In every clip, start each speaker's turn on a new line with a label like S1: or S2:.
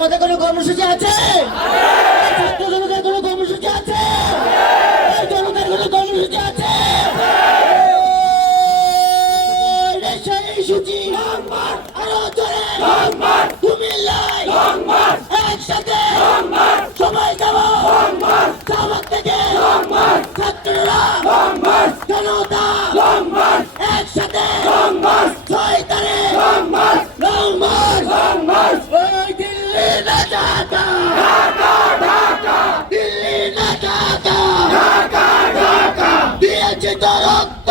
S1: আমাদের কোনো আছে ছাত্র জনতার কোনো কর্মসূচি আছে এই জনতার কোনো কর্মসূচি আছে এই রে সেই সূচি আরও জোরে। কুমিল্লায়। একসাথে। সবাই যাব জামাত থেকে। ছাত্ররা। জনতা। একসাথে। ছয় তারিখ লং মার্চ ওই দিল্লি না ঢাকা। দিল্লি না ঢাকা। দিয়েছে তো রক্ত।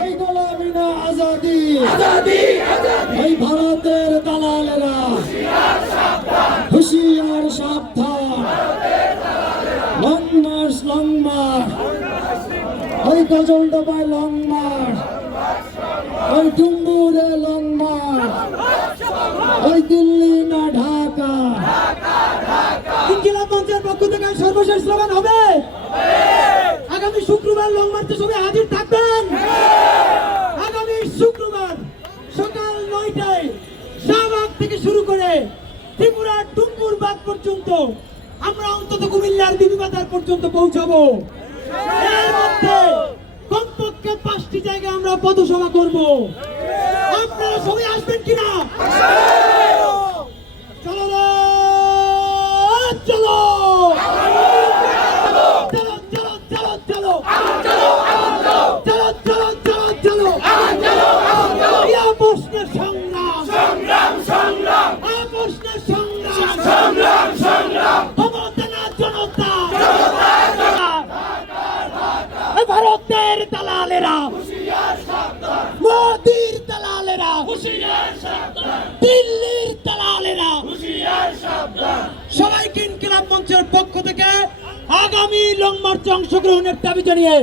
S1: ওই গোলামি না আজাদি। ওই ভারতের দালালেরা হুশিয়ার সাবধান। লং মার্চ লং মার্চ ওই গজল ডোবায় লং মার্চ ওই ডুম্বুরে লং মার্চ ওই দিল্লি না ঢাকা। ইনকিলাব মঞ্চের পক্ষ থেকে সর্বশেষ স্লোগান হবে। আগামী শুক্রবার লং মার্চে সবাই হাজির টুঙ্গুর বাগ পর্যন্ত আমরা অন্তত কুমিল্লার বিবিবাজার পর্যন্ত পৌঁছাবো। কমপক্ষে পাঁচটি জায়গায় আমরা পথসভা করব। আপনারা সবাই আসবেন কিনা? চলো রে, চলো। চলো চলো চলো চলো। চলো চলো চলো চলো। ইয়া ভারতের দালালেরা। মোদির দালালেরা। দিল্লির দালালেরা। সবাইকে ইনকিলাব মঞ্চের পক্ষ থেকে আগামী লং মার্চে অংশগ্রহণের দাবি জানিয়ে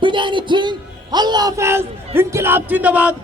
S1: বিদায় নিচ্ছি। আল্লাহ হাফেজ, ইনকিলাব জিন্দাবাদ।